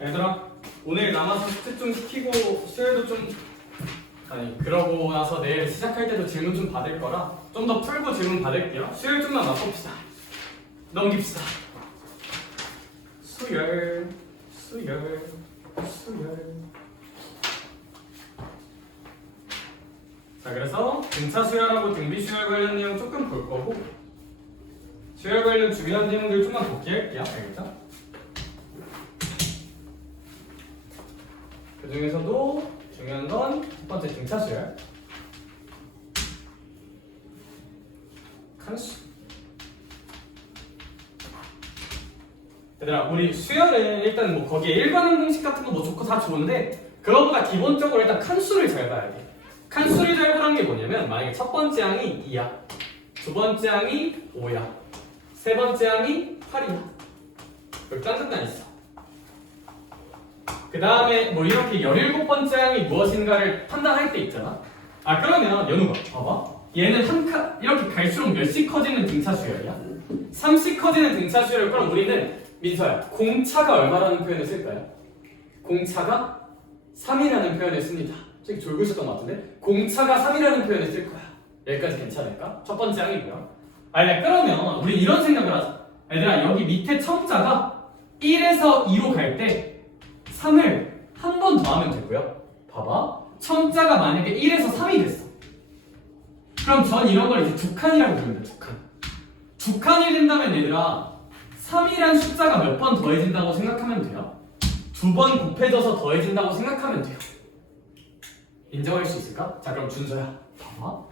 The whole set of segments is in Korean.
얘들아 오늘 남아서 숙제 좀 시키고 수요일도 좀 아니 그러고 나서 내일 시작할 때도 질문 좀 받을 거라 좀 더 풀고 질문 받을게요. 수요일 좀만 맞봅시다. 넘깁시다. 수요일 자 그래서 등차 수열하고 등비 수열 관련 내용 조금 볼 거고 수열 관련 중요한 내용들 좀만 복기할게요. 알겠죠? 그 중에서도 중요한 건 첫 번째 등차 수열 칸수. 얘들아 우리 수열은 일단 뭐 거기에 일반항 공식 같은 거 뭐 좋고 다 좋은데 그거보다 기본적으로 일단 칸수를 잘 봐야 돼. 칸수를 잘 보라는 게 뭐냐면 만약에 첫 번째 항이 2야 두 번째 항이 5야 세 번째 항이 8이야 여기 딴 있어. 그 다음에 뭐 이렇게 17번째 항이 무엇인가를 판단할 때 있잖아. 아 그러면 연우가 봐봐 얘는 한 칸 이렇게 갈수록 몇씩 커지는 등차 수열이야? 3씩 커지는 등차 수열을 그럼 우리는 민서야 공차가 얼마라는 표현을 쓸까요? 공차가 3이라는 표현을 씁니다. 저기 졸고 있었던 것 같은데 공차가 3이라는 표현을 쓸 거야. 여기까지 괜찮을까? 첫 번째 항이고요. 아니 그러면 우리 이런 생각을 하자. 얘들아 여기 밑에 첨자가 1에서 2로 갈 때 3을 한 번 더 하면 되고요. 봐봐 첨자가 만약에 1에서 3이 됐어. 그럼 전 이런 걸 이제 두 칸이라고 부르는데 두 칸이 된다면 얘들아 3이란 숫자가 몇 번 더해진다고 생각하면 돼요? 두 번 곱해져서 더해진다고 생각하면 돼요. 인정할 수 있을까? 자 그럼 준서야 봐봐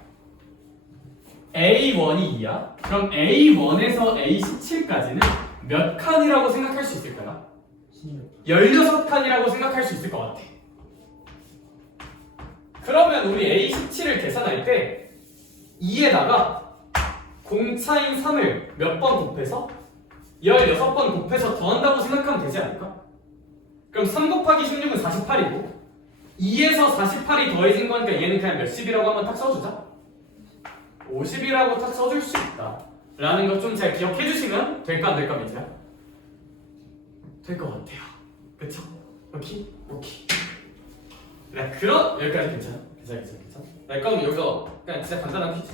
A1이 2야 그럼 A1에서 A17까지는 몇 칸이라고 생각할 수 있을까요? 16칸이라고 생각할 수 있을 것 같아. 그러면 우리 A17을 계산할 때 2에다가 공차인 3을 몇 번 곱해서 16번 곱해서 더한다고 생각하면 되지 않을까? 그럼 3 곱하기 16은 48이고 2에서 48이 더해진 거니까 얘는 그냥 몇십이라고 한번 딱 써주자. 50이라고 딱 써줄 수 있다 라는 거 좀 잘 기억해 주시면 될까 안 될까 민지야? 될 것 같아요. 그쵸? 오케이? 오케이. 네, 그럼 여기까지 괜찮아? 괜찮아? 네, 그럼 여기서 그냥 진짜 간단한 퀴즈.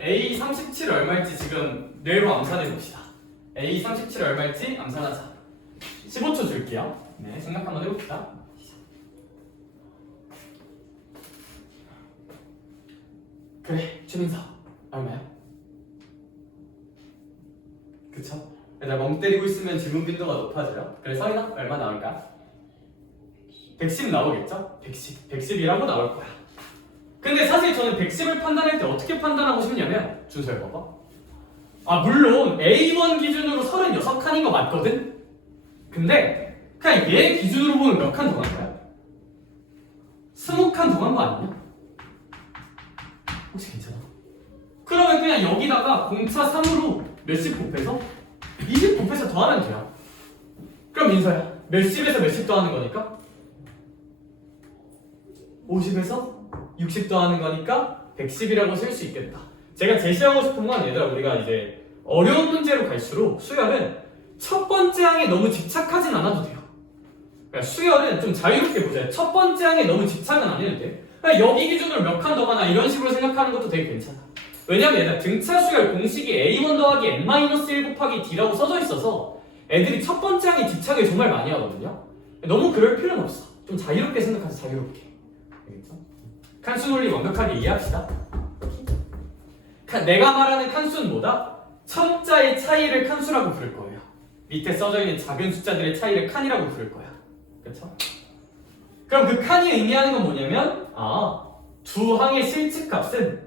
A37 얼마일지 지금 뇌로 암산해 봅시다. A37 얼마일지 암산하자. 15초 줄게요. 네, 생각 한번 해봅시다. 그래, 최민서 얼마야? 그쵸? 내가 멍 때리고 있으면 질문 빈도가 높아져요. 그래 서인아 얼마 나올까? 110 나오겠죠? 110이라고 나올 거야. 근데 사실 저는 110을 판단할 때 어떻게 판단하고 싶냐면 준서야 봐봐. 아 물론 A1 기준으로 36칸인 거 맞거든? 근데 그냥 얘 기준으로 보면 몇 칸 더 간 거야? 20칸 더 간 거 아니냐? 혹시 괜찮아? 그러면 그냥 여기다가 공차 3으로 몇십 곱해서 20 곱해서 더하면 돼요. 그럼 민서야 몇십에서 몇십 더하는 거니까 50에서 60 더하는 거니까 110이라고 쓸 수 있겠다. 제가 제시하고 싶은 건 얘들아 우리가 이제 어려운 문제로 갈수록 수열은 첫 번째 항에 너무 집착하진 않아도 돼요. 그러니까 수열은 좀 자유롭게 보자. 첫 번째 항에 너무 집착은 안 해도 돼. 그러니까 여기 기준으로 몇 칸 더 가나 이런 식으로 생각하는 것도 되게 괜찮아. 왜냐면 얘들아 등차 수열 공식이 A1 더하기 N-1 곱하기 D라고 써져 있어서 애들이 첫 번째 항에 집착을 정말 많이 하거든요. 너무 그럴 필요는 없어. 좀 자유롭게 생각하자. 자유롭게. 알겠죠? 칸수 논리 완벽하게 이해합시다. 내가 말하는 칸수는 뭐다? 첨자의 차이를 칸수라고 부를 거예요. 밑에 써져 있는 작은 숫자들의 차이를 칸이라고 부를 거야. 그렇죠? 그럼 그 칸이 의미하는 건 뭐냐면 두 항의 실측값은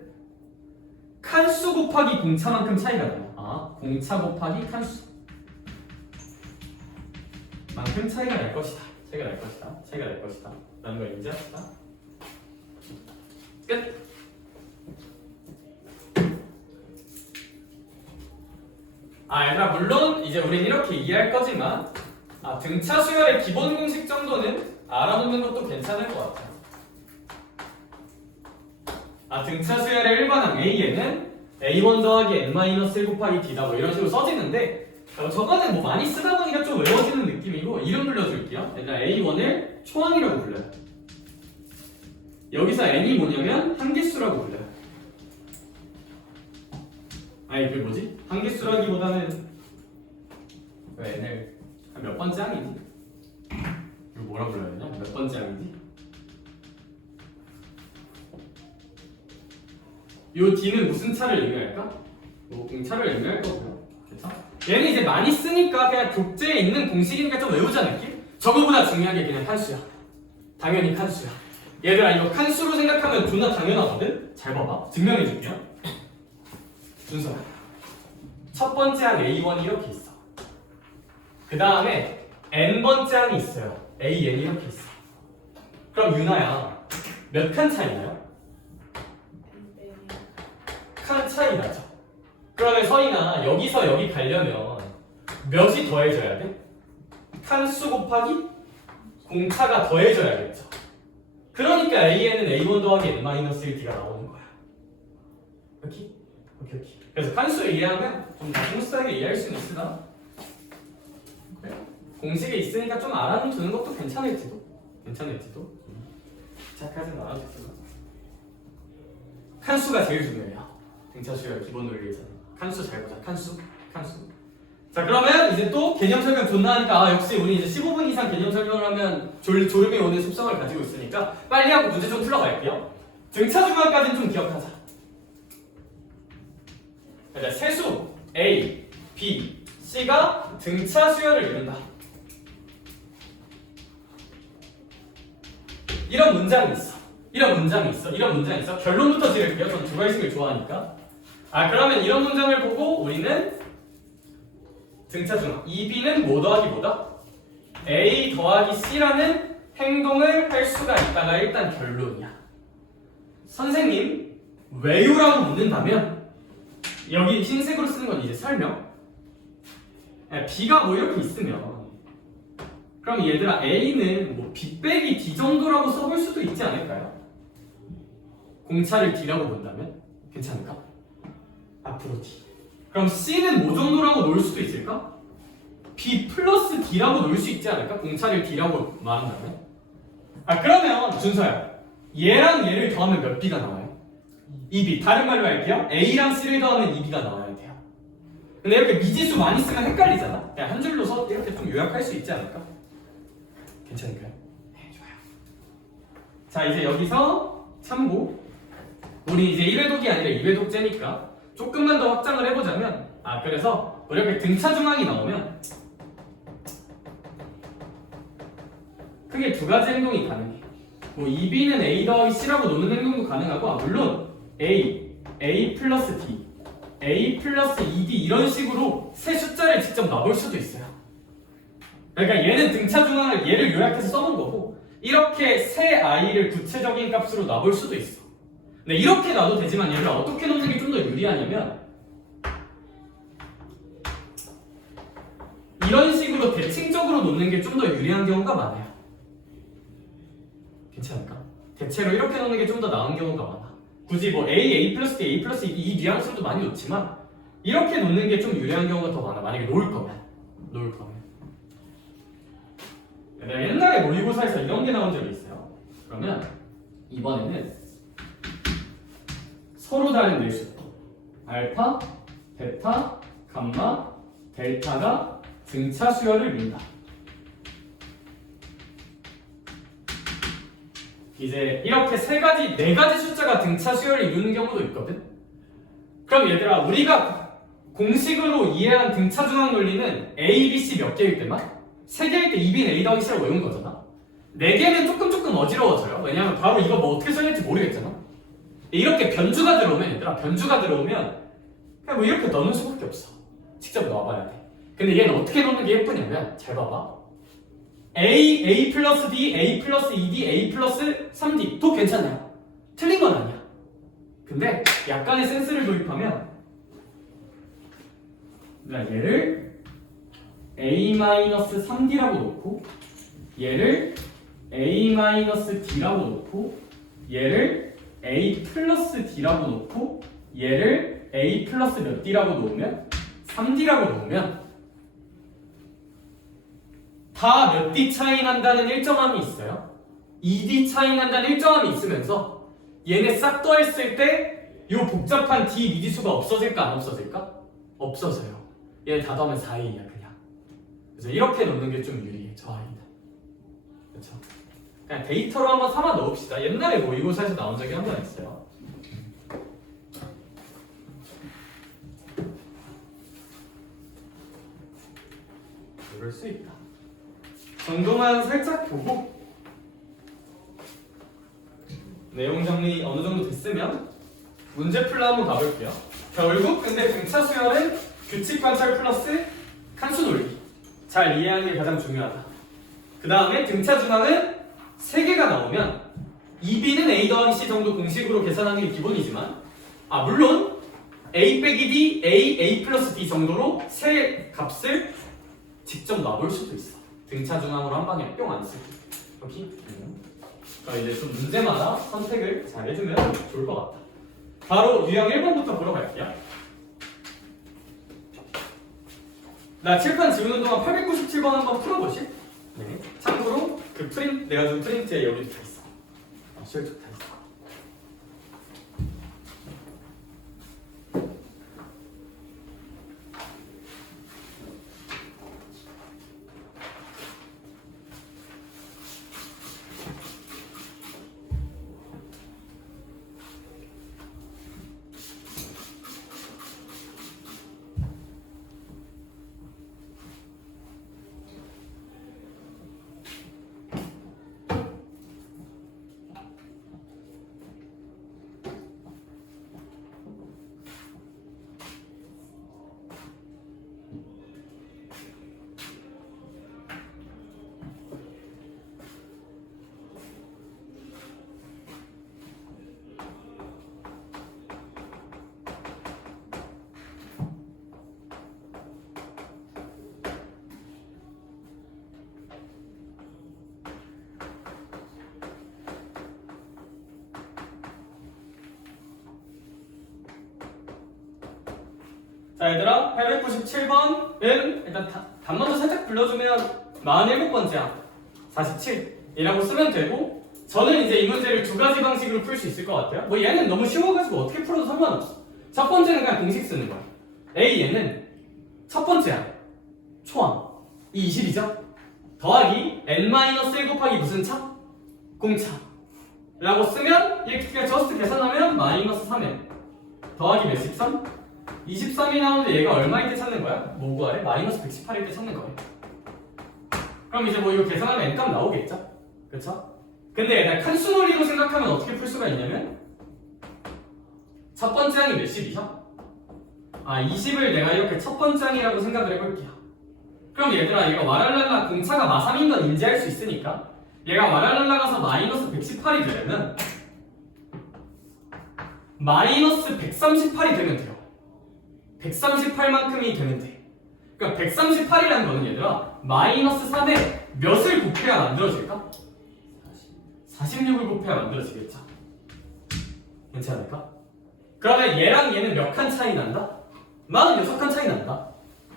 칸수 곱하기 공차만큼 차이가 나요. 공차 곱하기 칸수 만큼 차이가 날 것이다. 차이가 날 것이다 라는 걸 인지합시다. 끝! 얘들아 물론 이제 우린 이렇게 이해할 거지만 등차 수열의 기본 공식 정도는 알아놓는 것도 괜찮을 것 같아요. 등차 수열의 일반항 A에는 A1 더하기 N-1 곱하기 D다 뭐 이런 식으로 써지는데 저거는 뭐 많이 쓰다 보니까 좀 외워지는 느낌이고 이름 불러줄게요. 일단 A1을 초항이라고 불러요. 여기서 n이 뭐냐면 한계수라고 불러요. 아니 그 뭐지? 한계수라기보다는 n을 몇 번째 항이지? 이거 뭐라 불러야 되냐? 몇 번째 항이지? 요 D는 무슨 차를 의미할까? 뭐 공차를 의미할 거고요. 그렇죠? 얘는 이제 많이 쓰니까 그냥 교재에 있는 공식이니까 좀 외우자 느낌? 저거보다 중요한 게 그냥 칸수야. 당연히 칸수야. 얘들아 이거 칸수로 생각하면 존나 당연하거든? 잘 봐봐. 증명해줄게요. 준서야. 첫 번째 항 A1이 이렇게 있어. 그 다음에 N번째 항이 있어요. AN이 이렇게 있어. 그럼 유나야 몇 칸 차이나요? 칸 차이 나죠. 그러면 서인아 여기서 여기 가려면 몇이 더해져야 돼? 칸수 곱하기 공차가 더해져야겠죠. 그러니까 AN은 A1 더하기 N-1D가 나오는 거야. 오케이? 오케이. 그래서 칸수를 이해하면 좀 스무스하게 이해할 수는 있으나 그래? 공식에 있으니까 좀 알아두는 것도 괜찮을지도 시작하지는 않아도 되지만 칸수가 제일 중요해요. 등차 수열 기본 논리에서는 칸수 잘 보자. 칸수. 자 그러면 이제 또 개념 설명 존나 하니까 아 역시 우리 이제 15분 이상 개념 설명을 하면 졸음이 오는 습성을 가지고 있으니까 빨리 하고 문제 좀 풀러갈게요. 등차 중앙까지는 좀 기억하자. 자, 세수 A, B, C가 등차 수열을 이룬다. 이런 문장이 있어. 결론부터 지을게요. 전 두 가지씩을 좋아하니까. 그러면 이런 문장을 보고 우리는 등차 중앙 EB는 뭐 더하기 뭐다? A 더하기 C라는 행동을 할 수가 있다가 일단 결론이야. 선생님 왜요라고 묻는다면 여기 흰색으로 쓰는 건 이제 설명. B가 뭐 이렇게 있으면 그럼 얘들아 A는 뭐 B 빼기 D 정도라고 써볼 수도 있지 않을까요? 공차를 D라고 본다면 괜찮을까? 앞으로 D. 그럼 C는 뭐 정도라고 놓을 수도 있을까? B 플러스 D라고 놓을 수 있지 않을까? 공차를 D라고 말한다면? 그러면 준서야 얘랑 얘를 더하면 몇 B가 나와요? 2B. 다른 말로 할게요. A랑 C를 더하면 2B가 나와야 돼요. 근데 이렇게 미지수 많이 쓰면 헷갈리잖아? 그냥 한 줄로 서 이렇게 좀 요약할 수 있지 않을까? 괜찮을까요? 네, 좋아요. 자, 이제 여기서 참고. 우리 이제 1회독이 아니라 2회독제니까 조금만 더 확장을 해보자면 그래서 이렇게 등차 중앙이 나오면 크게 두 가지 행동이 가능해. 뭐 EB는 A 더하기 C라고 놓는 행동도 가능하고 물론 A 플러스 D, A 플러스 2D 이런 식으로 세 숫자를 직접 놔볼 수도 있어요. 그러니까 얘는 등차 중앙을 얘를 요약해서 써본 거고 이렇게 세 I를 구체적인 값으로 놔볼 수도 있어. 근데 이렇게 놔도 되지만 얘를 어떻게 놓는 게 좀 더 유리하냐면 이런 식으로 대칭적으로 놓는 게 좀 더 유리한 경우가 많아요. 괜찮을까? 대체로 이렇게 놓는 게 좀 더 나은 경우가 많아. 굳이 뭐 A 플러스 D, A 플러스 2D 이 뉘앙스도 많이 놓지만 이렇게 놓는 게 좀 유리한 경우가 더 많아. 만약에 놓을 거면. 내가 옛날에 모의고사에서 이런 게 나온 적이 있어요. 그러면 이번에는 서로 다른 뇌수 알파, 베타, 감마, 델타가 등차 수열을 이룬다. 이제 이렇게 네 가지 숫자가 등차 수열을 이루는 경우도 있거든. 그럼 얘들아 우리가 공식으로 이해한 등차 중앙 논리는 A, B, C 몇 개일 때만 3개일 때 2B는 A 더하기 C라고 외운 거잖아. 4개는 조금 어지러워져요. 왜냐면 바로 이거 뭐 어떻게 써야 될지 모르겠잖아. 이렇게 변주가 들어오면 얘들아 그냥 뭐 이렇게 넣는 수밖에 없어. 직접 넣어봐야 돼. 근데 얘는 어떻게 넣는 게 예쁘냐면 잘 봐봐. A 플러스 D, A 플러스 2D, A 플러스 3D 도 괜찮아요. 틀린 건 아니야. 근데 약간의 센스를 도입하면 얘를 A-3D라고 놓고 얘를 A-D라고 놓고 얘를 A 플러스 D라고 놓고 얘를 A 플러스 몇 D라고 놓으면 3D라고 놓으면 다 몇 D 차이 난다는 일정함이 있어요. 2D 차이 난다는 일정함이 있으면서 얘네 싹 더했을 때 이 복잡한 D 미지수가 없어질까 안 없어질까? 없어져요. 얘네 다 더하면 4A야 그냥. 그래서 이렇게 놓는 게 좀 유리해. 저 아이는. 그렇죠? 그냥 데이터로 한번 삼아 넣읍시다. 옛날에 모의고사에서 나온 적이 한 번 있어요. 그럴 수 있다. 정도만 살짝 보고 내용 정리 어느 정도 됐으면 문제 풀러 한번 가볼게요. 결국 근데 등차 수열은 규칙 관찰 플러스 칸수 논리 잘 이해하는 게 가장 중요하다. 그 다음에 등차 중앙은 3개가 나오면 2b는 a 더하기 c 정도 공식으로 계산하는 게 기본이지만 물론 a 빼기 d, a 플러스 d 정도로 세 값을 직접 놔볼 수도 있어. 등차 중앙으로 한 방에 뿅 안 쓰고. 오케이? 그러니까 이제 좀 문제마다 선택을 잘 해주면 좋을 것 같다. 바로 유형 1번부터 보러 갈게요. 나 칠판 지우는 동안 897번 한번 풀어보실? 네. 참고로 그 내가 준 프린트에 여기도 다 있어. 실적 다 있어. 자 얘들아 897번은 일단 답 먼저 살짝 불러주면 47번째야 47이라고 쓰면 되고 저는 이제 이 문제를 2가지 방식으로 풀 수 있을 것 같아요. 뭐 얘는 너무 쉬워가지고 어떻게 풀어도 상관없어. 첫 번째는 그냥 공식 쓰는 거야. A 얘는 첫 번째야 초항 이 20이죠? 더하기 n-1 곱하기 무슨 차? 공차 라고 쓰면 이렇게 그냥 저스트 계산하면 마이너스 3n 더하기 몇십 3? 23이 나오는데 얘가 얼마일 때 찾는 거야? 뭐 구하래? 마이너스 118일 때 찾는 거야. 그럼 이제 뭐 이거 계산하면 n값 나오겠죠? 그쵸? 근데 얘들 칸수 논리로 생각하면 어떻게 풀 수가 있냐면 첫 번째 항이 몇십이죠? 20을 내가 이렇게 첫 번째 항이라고 생각을 해볼게요. 그럼 얘들아 얘가 와랄랄라 공차가 마3인 건 인지할 수 있으니까 얘가 와랄랄라 가서 마이너스 118이 되려면 마이너스 138이 되면 돼요. 138만큼이 되면 돼. 그러니까 138이라는 거는 얘들아 마이너스 3에 몇을 곱해야 만들어질까? 46을 곱해야 만들어지겠죠. 괜찮을까? 그러면 얘랑 얘는 몇 칸 차이 난다? 46칸 차이 난다.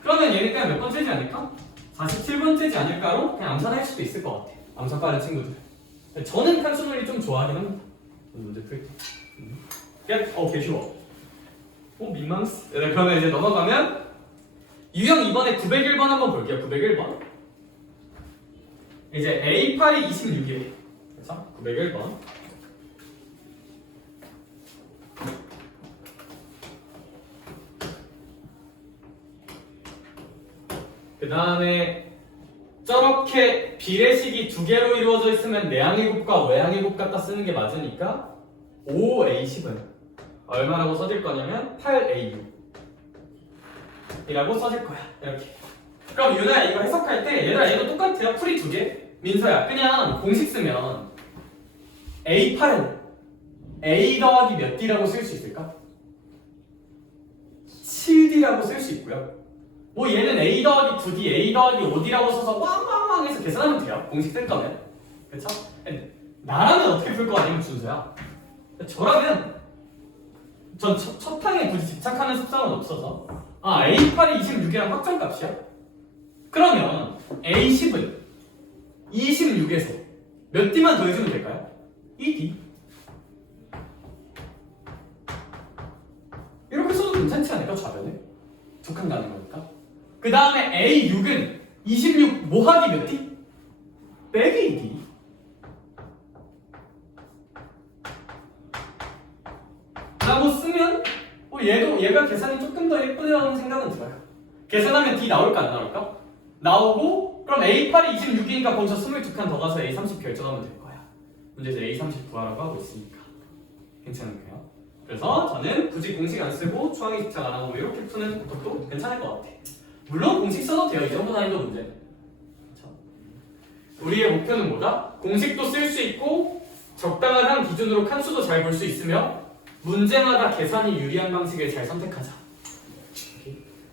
그러면 얘는 그냥 몇 번째지 않을까? 47번째지 않을까로 그냥 암산할 수도 있을 것 같아. 암산 빠른 친구들. 저는 칸수 논리 좀 좋아하긴 합니다. 문제 풀 때. 개 쉬워. 민망스. 네, 그러면 이제 넘어가면 유형 2번에 901번 한번 볼게요. 901번. 이제 A8이 26일. 그래서 901번. 그 다음에 저렇게 비례식이 2개로 이루어져 있으면 내항의 곱과 외항의 곱 갖다 쓰는 게 맞으니까 5A10은 얼마라고 써질 거냐면 8AU 이라고 써질 거야. 이렇게. 그럼 유나야 이거 해석할 때 얘들아 얘도 똑같아요. 풀이 2개. 민서야 그냥 공식 쓰면 A8은 A 더하기 몇 D라고 쓸 수 있을까? 7D라고 쓸 수 있고요. 뭐 얘는 A 더하기 2D, A 더하기 5D라고 써서 왕왕왕 해서 계산하면 돼요. 공식 쓸 거면. 그쵸? 나라면 어떻게 풀 거 아니면 준서야. 저라면 전 첫 항에 굳이 집착하는 습성은 없어서 A8이 26이랑 확정값이야? 그러면 A10은 26에서 몇 D만 더해주면 될까요? 2D. 이렇게 써도 괜찮지 않을까? 좌변에 두 칸 가는 거니까. 그 다음에 A6은 26 모하기 몇 D? 빼기 2D. 라고 쓰면 얘가 계산이 조금 더 예쁘다는 생각은 들어요. 계산하면 D 나올까 안 나올까? 나오고 그럼 A8이 26이니까 거기서 22칸 더 가서 A30 결정하면 될 거야. 문제에서 A30 구하라고 하고 있으니까. 괜찮을까요? 그래서 저는 굳이 공식 안 쓰고 추항이 집착 안 하고 이렇게 푸는 것도 괜찮을 것 같아. 물론 공식 써도 돼요. 이 정도 난이도 문제. 그렇죠? 우리의 목표는 뭐다? 공식도 쓸 수 있고 적당한 한 기준으로 칸수도 잘 볼 수 있으며 문제마다 계산이 유리한 방식을 잘 선택하자.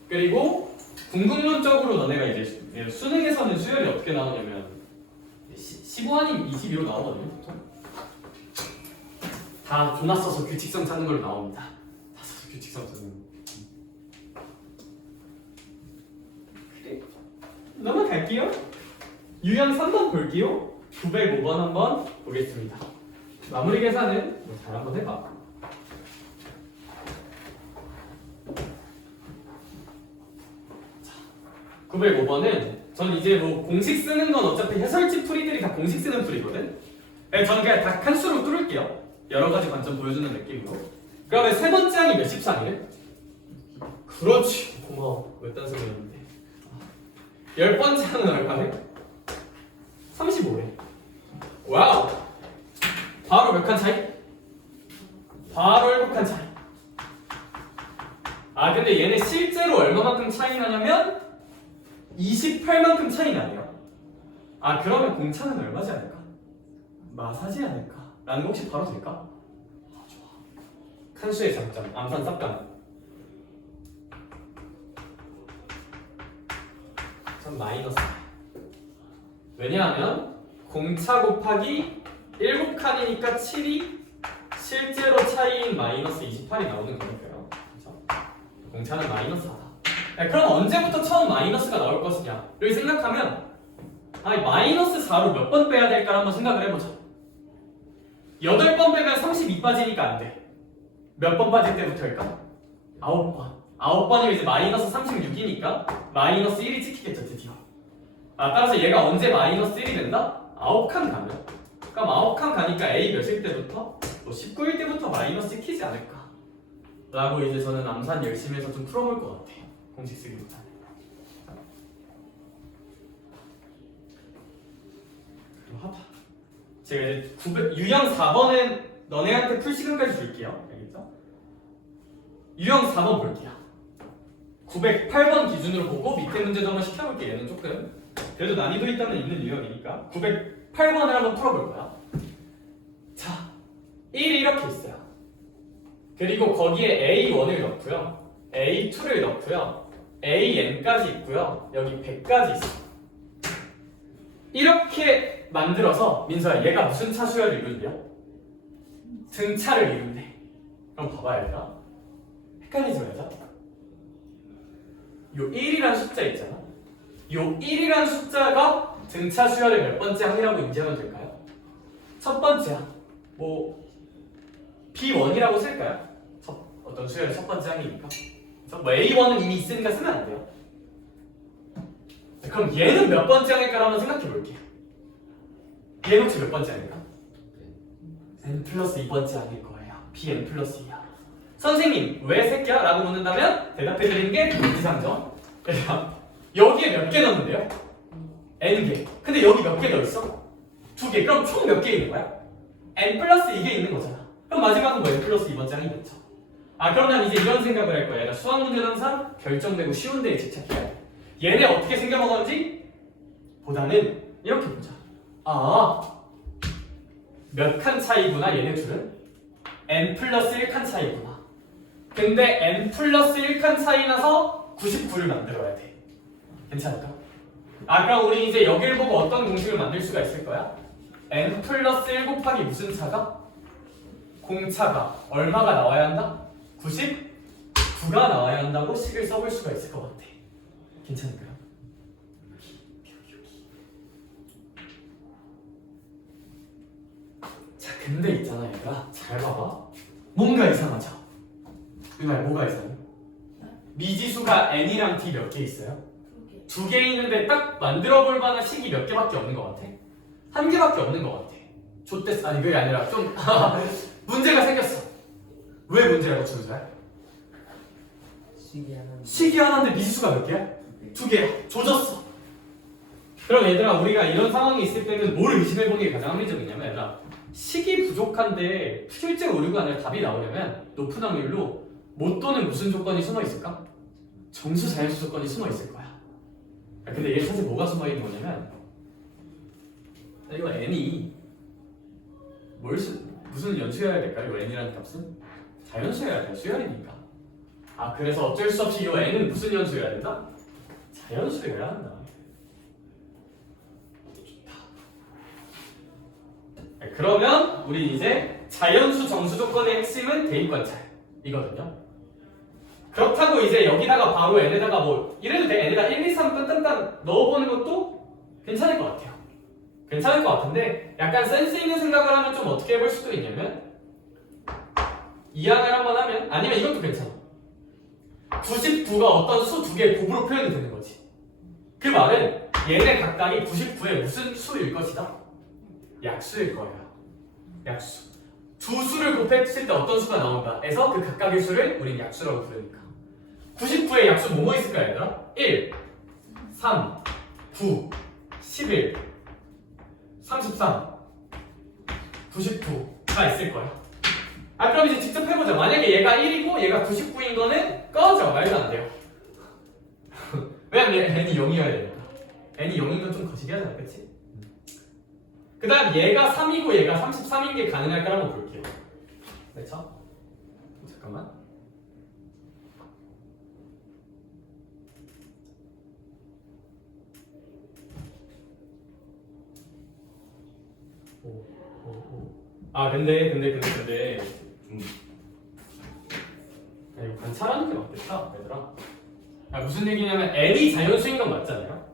그리고 궁극론적으로 너네가 이제 수능에서는 수열이 어떻게 나오냐면 15 아니면 22로 나오거든요. 보통. 다 존나 써서 규칙성 찾는 걸로 나옵니다. 다 써서 규칙성 찾는 거. 그래. 넘어갈게요. 유형 3번 볼게요. 905번 한번 보겠습니다. 마무리 계산은 잘 한번 해봐. 905번은 전 이제 뭐 공식 쓰는 건 어차피 해설집 풀이들이 다 공식 쓰는 풀이거든. 저는 그냥 다 칸수로 뚫을게요. 여러 가지 관점 보여주는 느낌으로. 그러면 세 번째 항이 몇십 상이래? 그렇지. 고마워. 외딴 소리였는데. 열 번째 항은 얼마래? 35래. 와우. 바로 몇 칸 차이? 바로 7칸 차이. 아 근데 얘네 실제로 얼마만큼 차이 나냐면 28만큼 차이 나네요. 아 그러면 공차는 얼마지 않을까? 마사지 않을까? 라는 거 혹시 바로 될까? 아 좋아. 칸수의 장점 암산 쌉가능. 전 마이너스. 왜냐하면 공차 곱하기 7칸이니까 7이 실제로 차이인 마이너스 28이 나오는 거니까요. 그렇죠? 공차는 마이너스하다. 그럼 언제부터 처음 마이너스가 나올 것이냐를 생각하면 마이너스 4로 몇 번 빼야 될까 한번 생각을 해보자. 8번 빼면 32 빠지니까 안 돼. 몇 번 빠질 때부터일까? 9번. 9번이면 이제 마이너스 36이니까 마이너스 1이 찍히겠죠 드디어. 따라서 얘가 언제 마이너스 1이 된다? 9칸 가면. 그럼 9칸 가니까 A 몇일 때부터? 뭐 19일 때부터 마이너스 찍히지 않을까? 라고 이제 저는 암산 열심히 해서 좀 풀어볼 것 같아요. 공식 쓰기보다는. 하다. 제가 이제 유형 4번은 너네한테 풀 시간까지 줄게요. 알겠죠? 유형 4번 볼게요. 908번 기준으로 보고 밑에 문제도 한번 시켜볼게요. 얘는 조금 그래도 난이도 있다는 있는 유형이니까 908번을 한번 풀어볼 거야. 자, 1이 이렇게 있어요. 그리고 거기에 A1을 넣고요. A2를 넣고요. AN까지 있고요. 여기 100까지 있어. 이렇게 만들어서 민서야 얘가 무슨 차수열을 이룬대요? 등차를 이룬대. 그럼 봐봐야 돼요. 헷갈리지 말자. 요 1이라는 숫자 있잖아. 요 1이라는 숫자가 등차 수열의 몇 번째 항이라고 인지하면 될까요? 첫 번째 항. 뭐 B1이라고 쓸까요? 어떤 수열의 첫 번째 항이니까. 뭐 A1은 이미 있으니까 쓰면 안 돼요. 그럼 얘는 몇 번째 항일까 한번 생각해 볼게요. 얘는 혹시 몇 번째 항일까? N 플러스 2번째 항일 거예요. Bn 플러스 2야. 선생님 왜 새끼야? 라고 묻는다면 대답해 드리는 게 공지상정. 그래서 여기에 몇 개 넣는데요? N개. 근데 여기 몇 개 더 있어? 2개. 그럼 총 몇 개 있는 거야? N 플러스 2개 있는 거잖아. 그럼 마지막은 뭐 N 플러스 2번째 항이겠죠. 그럼 난 이제 이런 생각을 할 거야. 얘가 수학 문제는 항상 결정되고 쉬운 데에 집착해야 돼. 얘네 어떻게 생겨먹었는지 보다는 이렇게 보자. 몇 칸 차이구나 얘네 둘은? N 플러스 1칸 차이구나. 근데 N 플러스 1칸 차이 나서 99를 만들어야 돼. 괜찮을까? 그럼 우리 이제 여길 보고 어떤 공식을 만들 수가 있을 거야? N 플러스 1 곱하기 무슨 차가? 공차가 얼마가 나와야 한다? 99가 나와야 한다고 식을 써볼 수가 있을 것 같아. 괜찮을까요? 근데 있잖아 얘들아, 잘 봐봐. 뭔가 이상하죠? 그 말 뭐가 이상해? 미지수가 n이랑 d 몇 개 있어요? 2개 있는데 딱 만들어 볼 만한 식이 몇 개밖에 없는 것 같아? 1개밖에 없는 것 같아. 좋댔어. 아니 그게 아니라 좀 문제가 생겼어. 왜 문제라고 준수야? 식이 하나인데 미지수가 몇 개야? 2개야. 조졌어. 그럼 얘들아, 우리가 이런 상황이 있을 때는 뭘 의심해보는 게 가장 합리적이냐면, 얘들아, 식이 부족한데 실제로 오류가 아니라 답이 나오려면 높은 확률로 못 또는 무슨 조건이 숨어 있을까? 정수 자연수 조건이 숨어 있을 거야. 근데 이게 사실 뭐가 숨어 있는 거냐면, 이거 n이 무슨 연수여야 될까? 이거 n이라는 값은 자연수여야 돼. 수열이니까. 아, 그래서 어쩔 수 없이 이 n은 무슨 연수여야 된다? 자연수여야 한다. 좋다. 그러면 우리 이제 자연수 정수 조건의 핵심은 대입관찰이거든요. 그렇다고 이제 여기다가 바로 n에다가 뭐 이래도 돼. n에다 1, 2, 3 딴딴딴 넣어보는 것도 괜찮을 것 같아요. 괜찮을 것 같은데 약간 센스 있는 생각을 하면 좀 어떻게 해볼 수도 있냐면 이항을 한번 하면, 아니면 이것도 괜찮아. 99가 어떤 수 2개의 곱으로 표현이 되는 거지. 그 말은 얘네 각각이 99의 무슨 수일 것이다? 약수일 거예요. 약수. 두 수를 곱했을 때 어떤 수가 나온다 해서 그 각각의 수를 우린 약수라고 부르니까 99의 약수 뭐뭐 있을까 얘들아? 1, 3, 9, 11, 33, 99가 있을 거야. 아, 그럼 이제 직접 해보자. 만약에 얘가 1이고 얘가 99인 거는 꺼져. 말도 안 돼요. 왜냐면 n이 0이어야 되니까. n이 0인 건 좀 거시기 하잖아, 그치? 그 다음 얘가 3이고 얘가 33인 게 가능할까 한번 볼게요. 그렇죠? 잠깐만. 아, 근데 이거 관찰하는 게 맞겠다, 얘들아. 야, 무슨 얘기냐면 n이 자연수인 건 맞잖아요.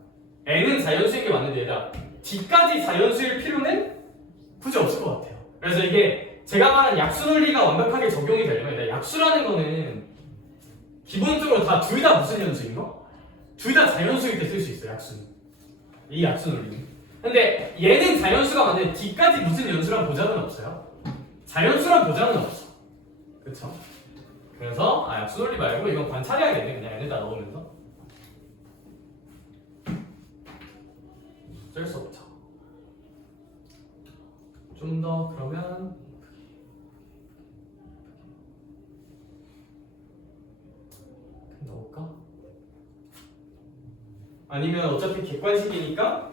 n은 자연수인 게 맞는데 얘들아, d까지 자연수일 필요는 굳이 없을 것 같아요. 그래서 이게 제가 말한 약수 논리가 완벽하게 적용이 되려면, 약수라는 거는 기본적으로 다 둘 다 무슨 연수인 거? 둘 다 자연수일 때 쓸 수 있어요, 약수는. 이 약수 논리는. 근데 얘는 자연수가 맞는데 d까지 무슨 연수란 보장은 없어요. 자연수란 보장은 없어. 그쵸? 그래서 약수 논리 말고 이건 관찰해야겠네. 그냥 n에다 넣으면서. 어쩔 수 없죠. 좀 더 그러면 넣을까? 아니면 어차피 객관식이니까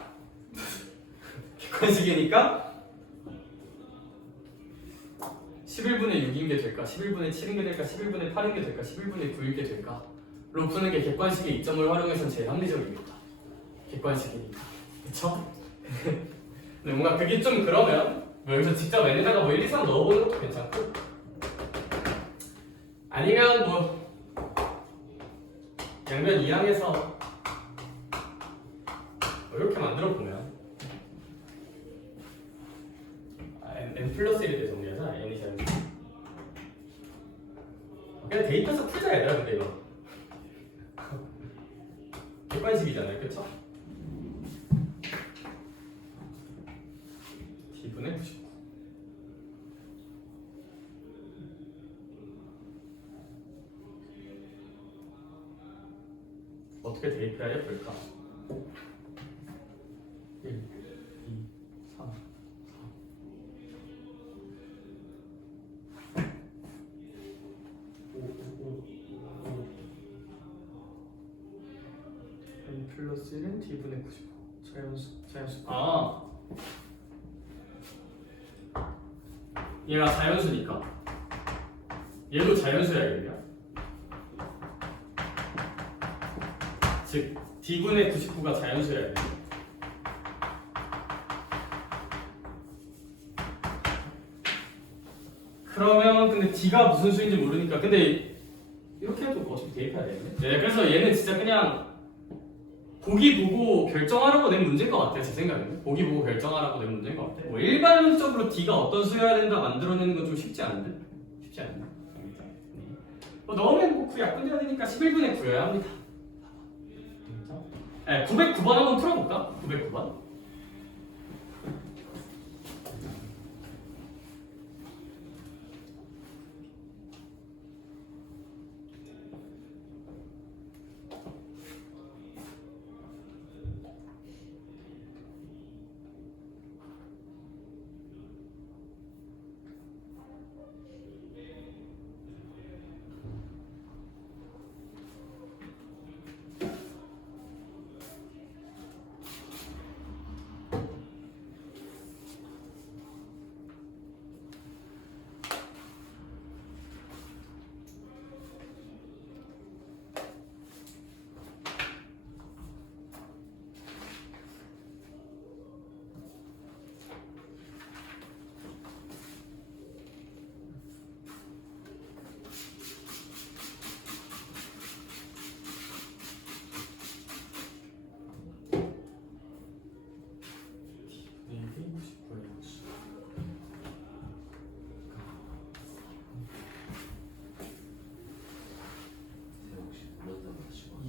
11분의 6인 게 될까? 11분의 7인 게 될까? 11분의 8인 게 될까? 11분의 9인 게 될까? 로 푸는 게 객관식의 이점을 활용해서는 제일 합리적입니다. 객관식이니까. 그쵸? 근데 뭔가 그게 좀 그러면 뭐 여기서 직접 n에다가 뭐 1, 2, 3 넣어보는 것도 괜찮고, 아니면 뭐 양변 이항해서 이렇게 만들어 보면 n 플러스 1에 대해 정리하자. n이 자연수. 그냥 대입해서 풀자 얘들아. 근데 이거 객관식이잖아요, 그쵸? d분의 99. 어떻게 대입해야 예쁠까? 1, 2, 3, 4. n 플러스 1은 d분의 99. 자연수. 아, 얘가 자연수니까 얘도 자연수야겠네요. 즉 d분의 99가 자연수야겠네요. 그러면 근데 d가 무슨 수인지 모르니까, 근데 이렇게 해도 어차피 대입해야 되겠네. 네, 그래서 얘는 진짜 그냥 보기 보고 결정하라고 낸 문제인 것 같아요. 제 생각에는 보기 보고 결정하라고 낸 문제인 것 같아요. 뭐 일반적으로 D가 어떤 수여야 된다 만들어내는 건 좀 쉽지 않은데? 쉽지 않나? 뭐 넣으면 뭐 약분돼야 되니까 11분의 9여야 합니다. 네, 909번 한번 풀어볼까? 909번.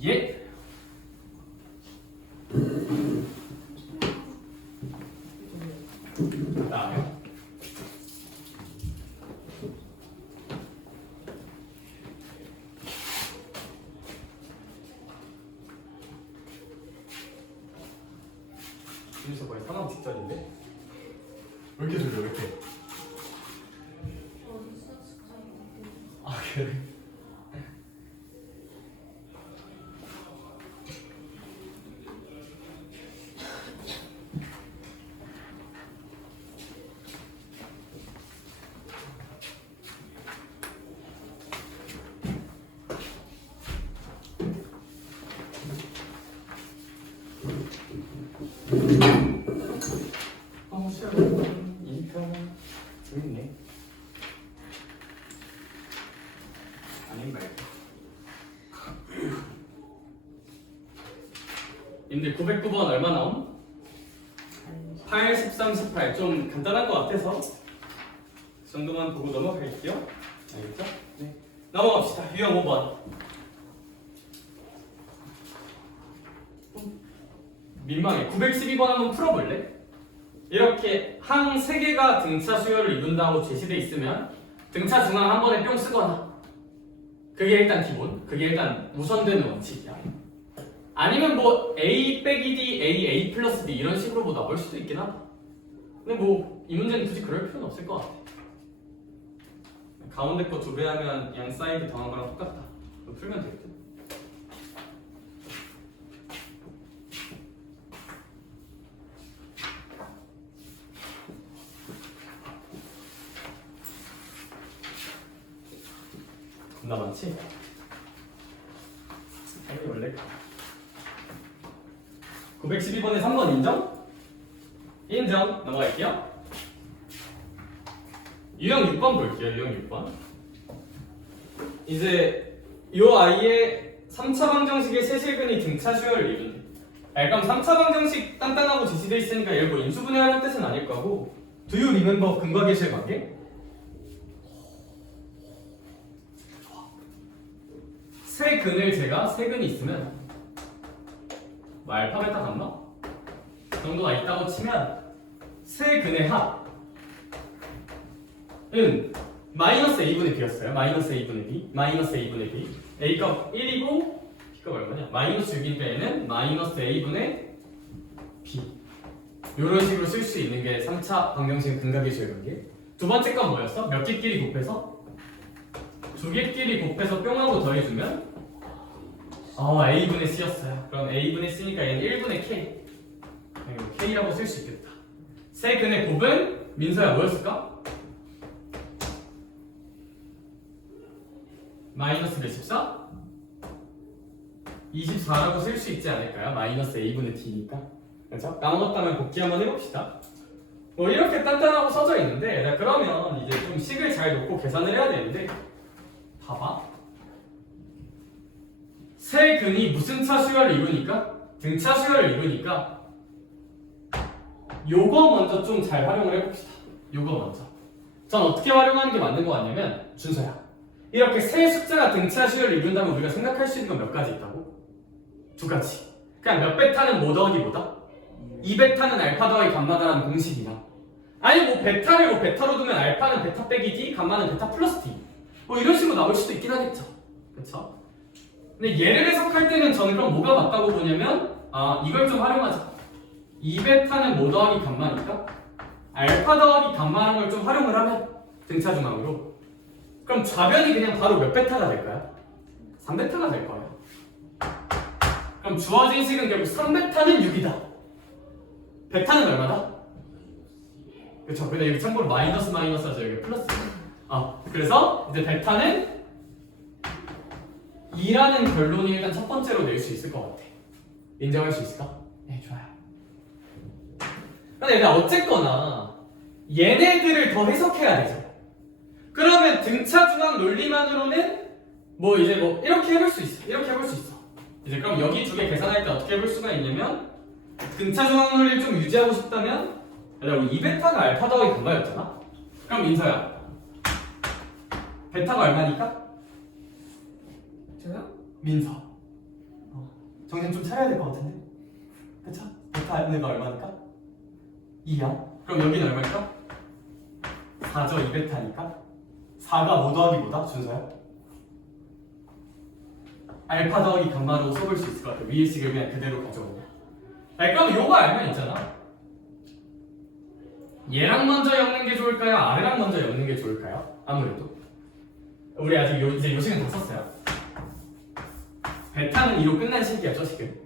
예. 다음에 여기서 거의 상황 직전인데 왜 이렇게 졸려 왜 이렇게? 아 그래? 재밌네. 아닌 말고. 님들 909번 얼마 나옴? 8, 13, 18. 좀 간단한 것 같아서 그 정도만 보고 넘어갈게요. 알겠죠? 네. 넘어갑시다. 유형 5번. 민망해. 912번 한번 풀어볼래? 이렇게 항 3개가 등차 수열을 이룬다고 제시돼 있으면 등차 중앙 한 번에 뿅 쓰거나 그게 일단 기본, 그게 일단 우선되는 원칙이야. 아니면 뭐 A 빼기 D, A 플러스 D 이런 식으로 뭐 나올 수도 있긴 하다. 근데 뭐 이 문제는 굳이 그럴 필요는 없을 것 같아. 가운데 거 2배 하면 양 사이드 더한 거랑 똑같다. 그럼 풀면 되겠지. 겁나 많지? 아니 원래 912번에 3번 인정? 인정. 넘어갈게요. 유형 6번 볼게요. 유형 6번. 이제 요 아이의 3차 방정식의 세실근이 등차 수열을 이룬대. 그럼 3차 방정식 단단하고 제시돼 있으니까 일부 인수분해하는 뜻은 아닐 거고 Do you remember 근과계실 관계? 세 근을 제가 세 근이 있으면 뭐 알파벳 딱 맞나? 그 정도가 있다고 치면 세 근의 합은 마이너스 a분의 b였어요. 마이너스 a분의 b, 마이너스 a분의 b. a값 1이고 b값 얼마냐? 마이너스 6이니까 얘는 마이너스 a분의 b. 이런 식으로 쓸 수 있는 게 3차 방정식 근각계실 관계. 두 번째 건 뭐였어? 몇 개끼리 곱해서? 두 개끼리 곱해서 뿅하고 더해주면 a분의 c였어요. 그럼 a분의 c니까 얘는 1분의 k. k라고 쓸 수 있겠다. 세 근의 곱은 민서야 뭐였을까? 마이너스 몇 14? 24라고 쓸 수 있지 않을까요? 마이너스 a분의 t니까. 그렇죠? 까먹었다면 복귀 한번 해봅시다. 뭐 이렇게 단단하고 써져 있는데 그러면 이제 좀 식을 잘 놓고 계산을 해야 되는데 봐봐. 세 근이 무슨 차 수열을 이루니까? 등차 수열을 이루니까 요거 먼저 좀 잘 활용을 해봅시다. 요거 먼저. 전 어떻게 활용하는 게 맞는 것 같냐면 준서야. 이렇게 세 숫자가 등차 수열을 이룬다면 우리가 생각할 수 있는 건 몇 가지 있다고? 두 가지. 그냥 몇 베타는 뭐 더하기 뭐다? 2베타는 알파 더하기 감마다라는 공식이나 아니 뭐 베타를 뭐 베타로 두면 알파는 베타 빼기 D, 감마는 베타 플러스 D 뭐 이런 식으로 나올 수도 있긴 하겠죠. 그쵸? 근데 얘를 해석할 때는 저는 그럼 뭐가 맞다고 보냐면 이걸 좀 활용하자. 2베타는 뭐 더하기 감마니까 알파 더하기 감마라는 걸 좀 활용을 하면 등차 중앙으로 그럼 좌변이 그냥 바로 몇 베타가 될까요? 3베타가 될 거예요. 그럼 주어진 식은 결국 3베타는 6이다. 베타는 얼마다? 그쵸. 근데 여기 참고로 마이너스 마이너스라서 여기 플러스. 그래서 이제 베타는 2라는 결론이 일단 첫 번째로 낼 수 있을 것 같아. 인정할 수 있을까? 네, 좋아요. 근데 일단 어쨌거나 얘네들을 더 해석해야 되죠. 그러면 등차 중앙 논리만으로는 뭐 이제 뭐 이렇게 해볼 수 있어. 이렇게 해볼 수 있어. 이제 그럼 여기 두 개 계산할 때 어떻게 해볼 수가 있냐면 등차 중앙 논리를 좀 유지하고 싶다면 우리 2베타가 알파 더하기 감마였잖아. 그럼 민서야 베타가 얼마니까? 저요? 민서 정신 좀 차려야 될 것 같은데 그쵸? 베타가 얼마니까? 2야. 그럼 여기는 얼마일까? 4죠. 2베타니까 4가 뭐 더하기 뭐다? 준서야? 알파 더하기 감마로 써볼 수 있을 것 같아. 위의 식을 그냥 그대로 가져오고. 그럼 요거 알면 있잖아. 얘랑 먼저 엮는 게 좋을까요? 아래랑 먼저 엮는 게 좋을까요? 아무래도 우리 아직 이제 요 식은 다 썼어요. 베타는 2로 끝난 식이야. 저 식은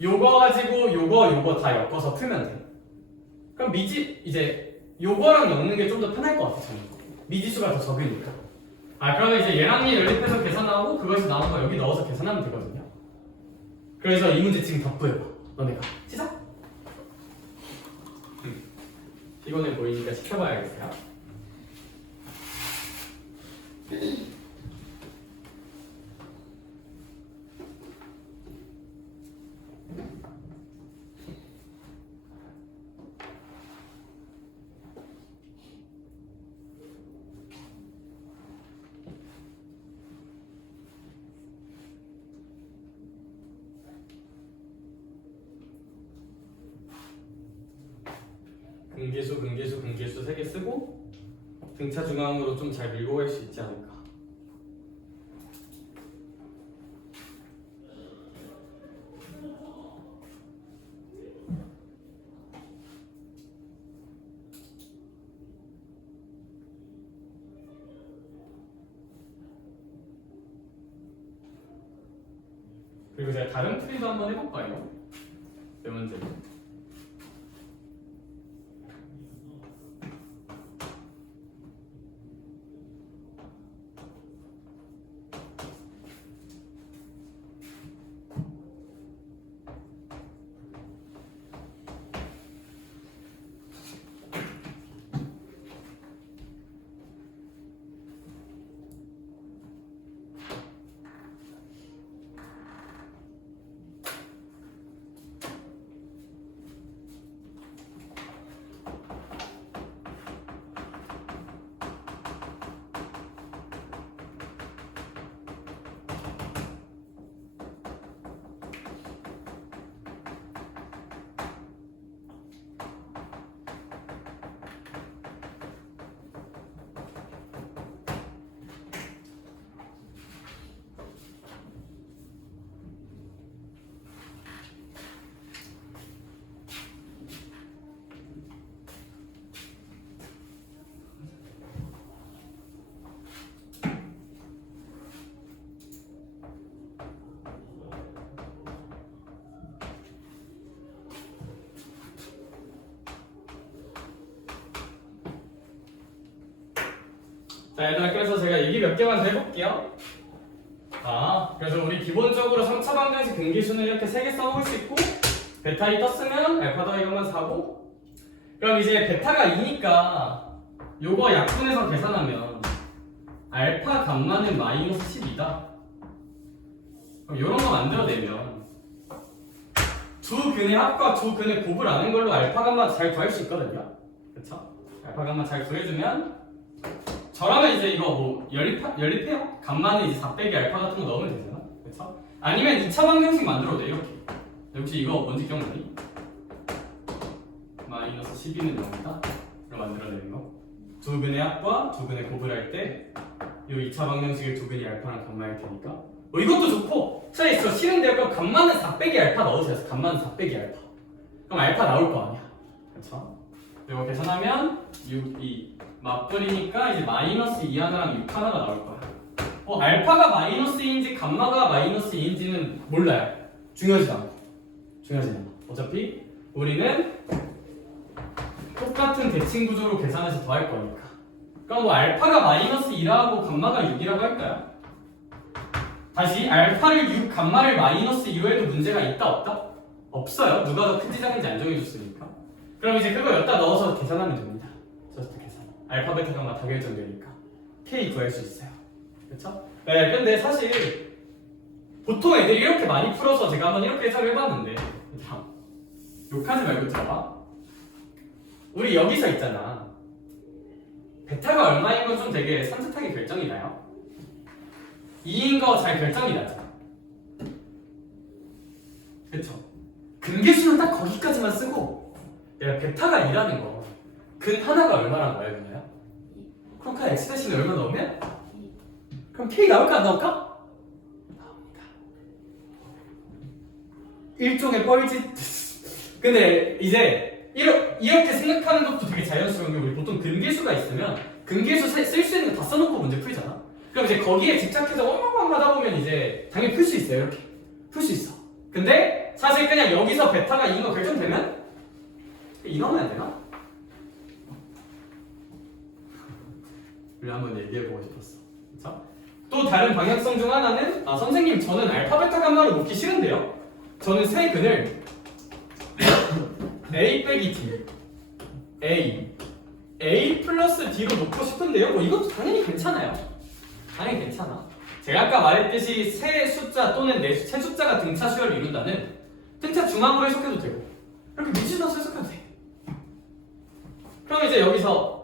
요거 가지고 요거 다 엮어서 풀면 돼. 그럼 이제 요거랑 엮는 게 좀 더 편할 것 같아. 저는 미지수가 더 적으니까. 그러면 이제 얘랑 얘 연립해서 계산하고 그거에서 나온 거 여기 넣어서 계산하면 되거든요. 그래서 이 문제 지금 답부해봐. 너네가 시작. 피곤해 보이니까 시켜봐야겠어요. 근계수 3개 쓰고 등차 중앙으로 좀 잘 밀고 갈 수 있지 않을까. 그리고 제가 다른 풀이도 한번 해볼까요? 이 문제는 자, 얘들아, 그래서 제가 얘기 몇 개만 더 해볼게요. 그래서 우리 기본적으로 3차 방정식 근기수는 이렇게 3개 써먹을 수 있고 베타 2 떴으면 알파 더하기 감마 4고 그럼 이제 베타가 2니까 요거 약분해서 계산하면 알파 감마는 마이너스 12다. 그럼 이런 거 만들어내면 두 근의 합과 두 근의 곱을 아는 걸로 알파 감마 잘 구할 수 있거든요. 그쵸? 알파 감마 잘 구해주면 저라면 이제 이거 뭐 연립해요? 감마는 이제 4 빼기 알파 같은 거 넣으면 되잖아. 그쵸? 아니면 2차 방정식 만들어도 돼 이렇게. 혹시 이거 뭔지 기억나니? 마이너스 12는 0이다? 이걸 만들어내는 거. 두 근의 합과 두 근의 곱을 할 때 이 2차 방정식을 두 근이 알파랑 감마일 테니까 이것도 좋고 차라리 저 싫은데요. 그럼 감마는 4 빼기 알파 넣으세요. 감마는 4 빼기 알파. 그럼 알파 나올 거 아니야. 그쵸? 이거 계산하면 6, 2 맞불이니까 이제 마이너스 2 하나랑 6 하나가 나올 거야. 알파가 마이너스 2인지 감마가 마이너스 2인지는 몰라요. 중요하지 않아. 어차피 우리는 똑같은 대칭 구조로 계산해서 더할 거니까. 그럼 뭐 알파가 마이너스 2라고 감마가 6이라고 할까요? 다시 알파를 6, 감마를 마이너스 2로 해도 문제가 있다 없다? 없어요. 누가 더 큰지 작은지 안 정해줬으니까. 그럼 이제 그거 여기다 넣어서 계산하면 됩니다. 저스트 계산. 알파, 베타, 감마 다 결정되니까 K 구할 수 있어요. 그쵸? 네, 근데 사실 보통 애들이 이렇게 많이 풀어서 제가 한번 이렇게 해석을 해봤는데 욕하지 말고 들어봐. 우리 여기서 있잖아. 베타가 얼마인 건 좀 되게 산뜻하게 결정이 나요. 2인 거 잘 결정이 나죠. 그쵸? 근계수는 딱 거기까지만 쓰고 내가 베타가 2라는 거 근 하나가 얼마란 거야, 그냥? 그럼 그 x 대신에 얼마 넣으면? 그럼 k 나올까 안 나올까? 나옵니다. 일종의 뻘짓. 근데 이제 이렇게 생각하는 것도 되게 자연스러운 게 우리 보통 근계수가 있으면 근계수 쓸 수 있는 거 다 써놓고 문제 풀잖아. 그럼 이제 거기에 집착해서 엉망 하다 보면 이제 당연히 풀 수 있어요. 이렇게 풀 수 있어. 근데 사실 그냥 여기서 베타가 2인 거 결정되면 이러면 안 되나? 우리 한번 얘기해보고 싶었어. 그쵸? 또 다른 방향성 중 하나는 선생님 저는 알파 베타 감마를 놓기 싫은데요. 저는 세 근을 A 빼기 D A 플러스 D로 놓고 싶은데요. 이것도 당연히 괜찮아요. 당연히 괜찮아. 제가 아까 말했듯이 세 숫자 또는 세 숫자가 등차 수열을 이룬다는 등차 중앙으로 해석해도 되고 이렇게 미치셔서 해석해도 돼. 그럼 이제 여기서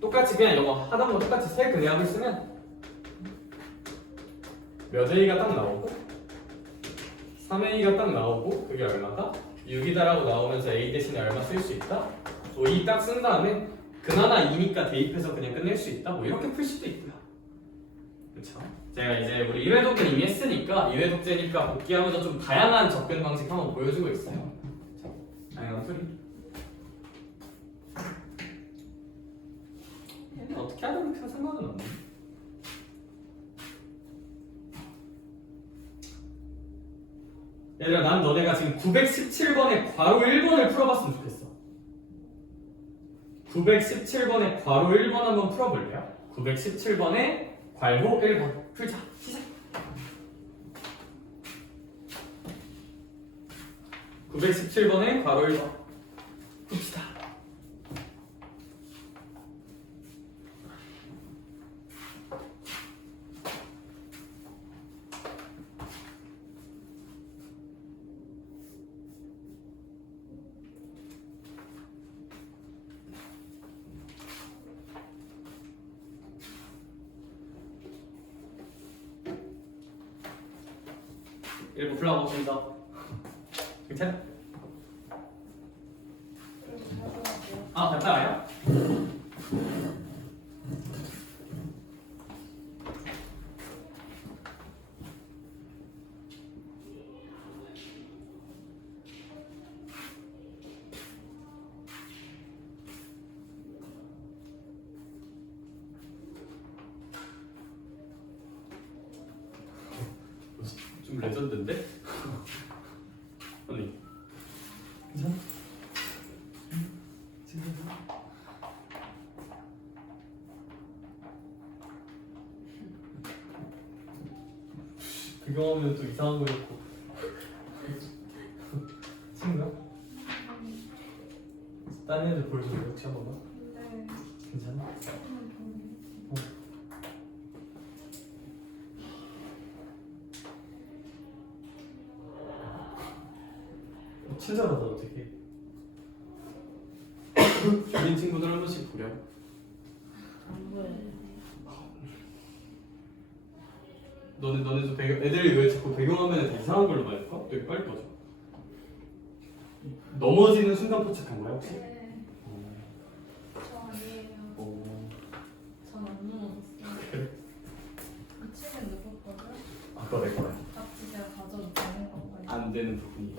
똑같이 그냥 이거 하던 거 똑같이 세 근해합을 쓰면 몇 A가 딱 나오고 3A가 딱 나오고 그게 얼마다? 6이다라고 나오면서 A 대신에 얼마 쓸 수 있다? 2 딱 쓴 다음에 근 하나 2니까 대입해서 그냥 끝낼 수 있다? 이렇게 풀 수도 있고요. 그쵸? 제가 이제 우리 1회 독재 이미 했으니까 2회 독재니까 복귀하면서 좀 다양한 접근 방식 한번 보여주고 있어요. 다양한 풀이. 어떻게 하든 큰 상관은 없네. 얘들아, 난 너네가 지금 917번의 괄호 1번을 풀어봤으면 좋겠어. 917번의 괄호 1번 한번 풀어볼래요? 917번의 괄호 1번 풀자. 시작. 917번의 괄호 1번 풉시다. 일부 풀어보겠습니다. 괜찮아? 갔다 와요? 좀 레전드인데? 언니 괜찮아? 그거 하면 또 이상한 거였고 친구야? 딴 애들 보여줘도 혹시 한 번만? 네. 괜찮아? 친절하다 어떻게? 주민 친구들 한 번씩 보려. 안 보여. 너네도 배경 애들이 왜 자꾸 배경화면에 다 이상한 걸로 말할까? 여기 빨리 꺼져. 넘어지는 순간 포착한 거야 혹시? 네. 저 아니에요. 전안 넘어졌어요. 그래? 이 책은 누구 거죠? 아 그거 내 거야. 같이 제가 가져도 되는 건가요? 안 되는 부분이.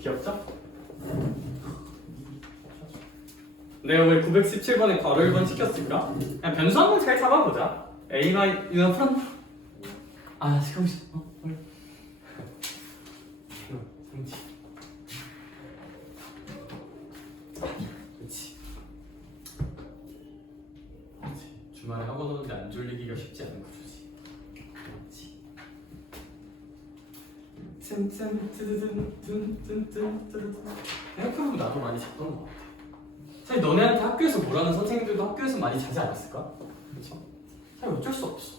귀엽죠? 내가 왜 917번에 괄호 1번 시켰을까? 그냥 변수 한번 잘 잡아보자. A가 이거 프런트. 아 시끄러워. 빨리. 상지. 그렇지. 주말에 학원 오는데 안 졸리기가 쉽지 않은 구조지. 그렇지. 생각해보면 나도 많이 잤던 것 같아. 사실 너네한테 학교에서 뭐라는 선생님들도 학교에서 많이 자지 않았을까? 그렇죠? 사실 어쩔 수 없어.